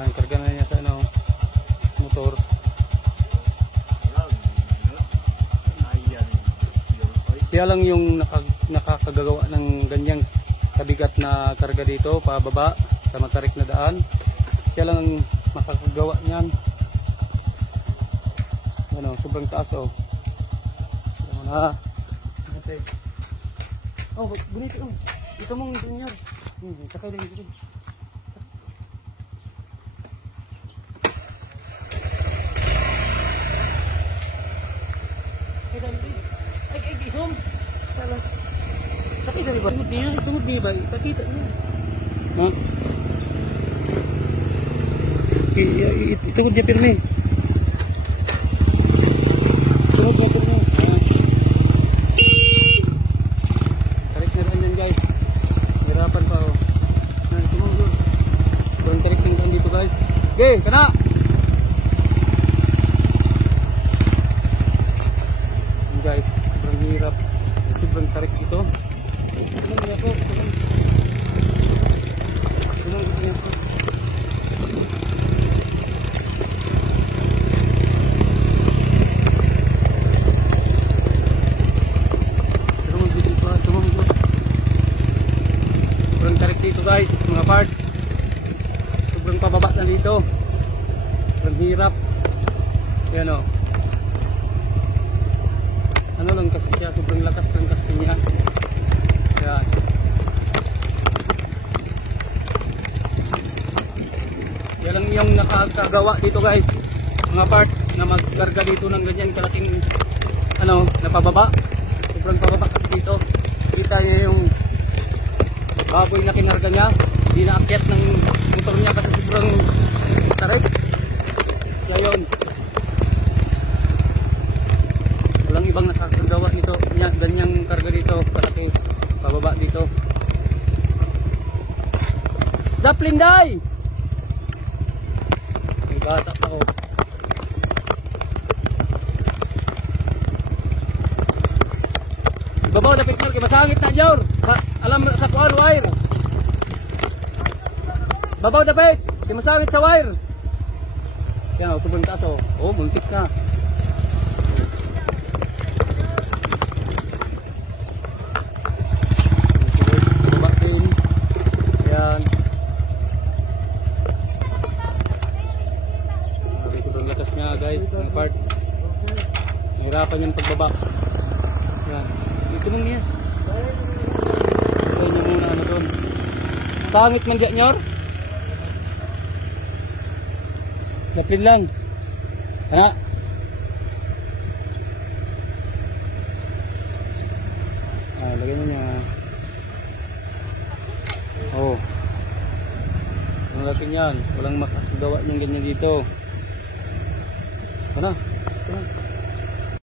Karga na niya sa ano, motor. Siya lang yung nakakagawa ng ganyang kabigat na karga dito, pababa sa matarik na daan. Siya lang ang makakagawa niyan. Ano, sobrang taas oh. Na. Okay. Oh, bonito oh. Ito mong ganyan. Sakay lang dito. Ay, isom. Salah. Sakit dari ba? Tungod niya ba? Ipakita niya. Ha? Tungod niya pirmi. Tungod niya pirmi. Tarik na rin yan guys. Hirapan pa oh. Tungod yun. Don't tarik tingin dito guys. Okay, kana! Guys, sobrang hirap, sobrang tarik ito. Sobrang tarik dito guys, mga part. Sobrang pababa na dito. Sobrang hirap. Yan o. Ano lang kasi siya, sobrang lakas ng kasi niya. Yan. Yan lang yung nakakagawa dito guys, mga part na magkarga dito ng ganyan kalaking ano, napababa. Sobrang pababa kasi dito. Kita niya yung baboy na kinarga niya, hindi na akyat ng motor niya kasi sobrang tarik. So yun, walang ibang nakakagawa nito, ganyang karga dito, palaki, pababa dito. Daplinday! May gata ako. Babaw na pikmar, kaya masangit na dyan. Alam sa kuwan, wire. Babaw na pik, kaya masangit sa wire. Yan, sobrang taas oh. Oh, muntik na. Yan. Sobrang lakas nga guys, ang part. Nahirapan yung pagbaba. Yan. Ito mong niya. Ito nyo muna ano doon. Sangit man diyan nyor. Lapin lang. Ano? Lagyan mo niya. Oh. Ang natin yan. Walang makakagawa niyang ganyan dito. Ano?